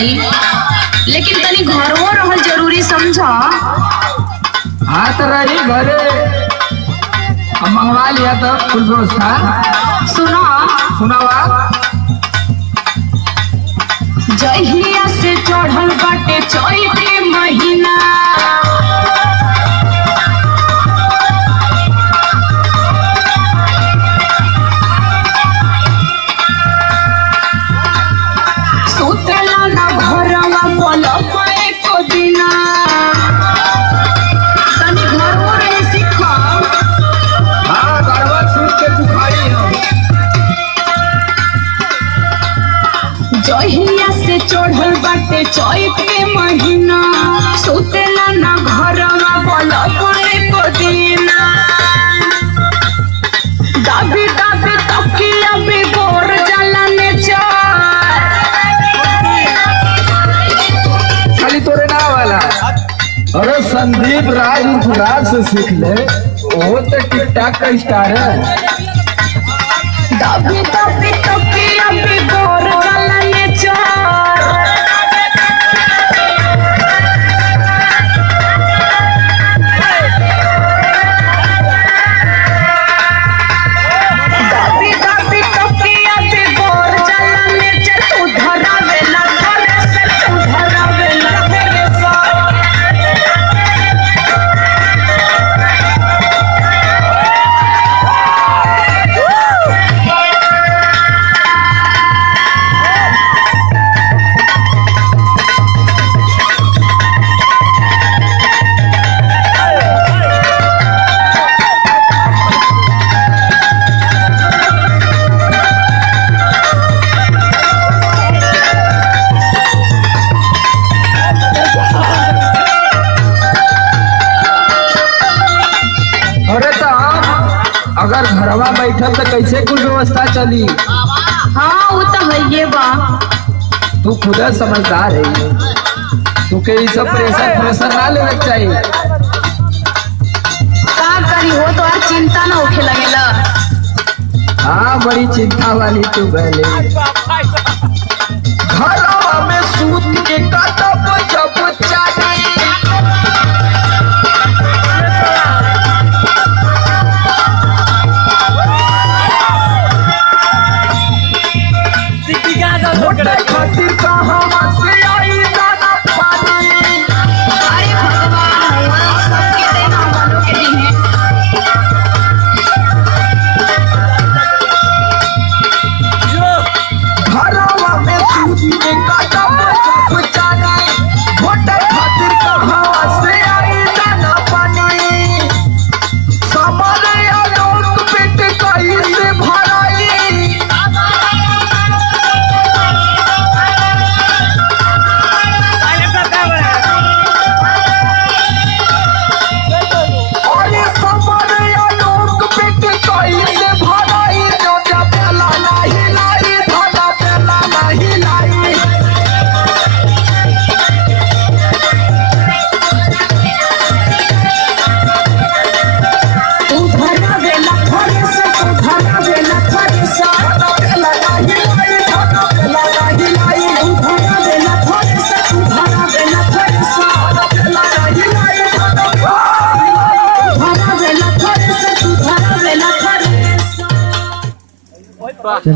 जाई, लेकिन तनी घरों रहल जरूरी समझा। हाँ तो रही घरे, हम मंगवा लिया तो फुल व्यवस्था। सुना सुनावा। जहिया से चढ़ल बाटे चैत के महीना, सुतेला ना घरवा पलक एको दिना, तनी घरों रहे सीखा। हाँ गड़बड़ सूट के बुखारी हो। जहिया से चढ़ल बाटे चैत के महीना, सुतेला ना घरवा पलक एको दिना, दाबी दाबी तकिया बिगोर जाला नेचर। खाली तोरे ना वाला। अरे संदीप राज राज से सीख ले, वो तो टिकटॉक का स्टार है। दाबी दाबी तकिया बिगोर जाला नेचर। दाबी दाबी तकिया बिगोर जाला नेचर। तू धरावेला घरे से, तू धरावेला घरे से। अरे तो हम अगर घरवा बैठल तो कैसे कुल व्यवस्था चली। हाँ वो तो है बा। तू खुद समझदार है, तू के ये सब प्रेशर ना लेना चाहिए। का करी हो तो यार, चिंता ना होखे लगेला। हाँ बड़ी चिंता वाली तू पहले। घरवा में सूत के कतब जब चाली, छोटे खातिर कहाँ से आई दाना पानी। अरे भगवान हुआ सबके देना वालों के दी है। घरवा में सूत के कतब जब चाली, छोटे खातिर कहाँ से आई दाना पानी। समारे आलोक पेट कैसे भराई, अरे समारे आलोक पेट कैसे भराई। जोजा पेला नहीं लाई, धागा पेला नहीं लाई। तू धरावेला घरे से, तू धरावेला घरे से। धागा पेला नहीं लाई, धागा पेला नहीं लाई। तू धरावेला घरे से, तू धरावेला घरे से। धागा पेला नहीं लाई, धागा धरावेला घरे से, तू धरावेला घरे से।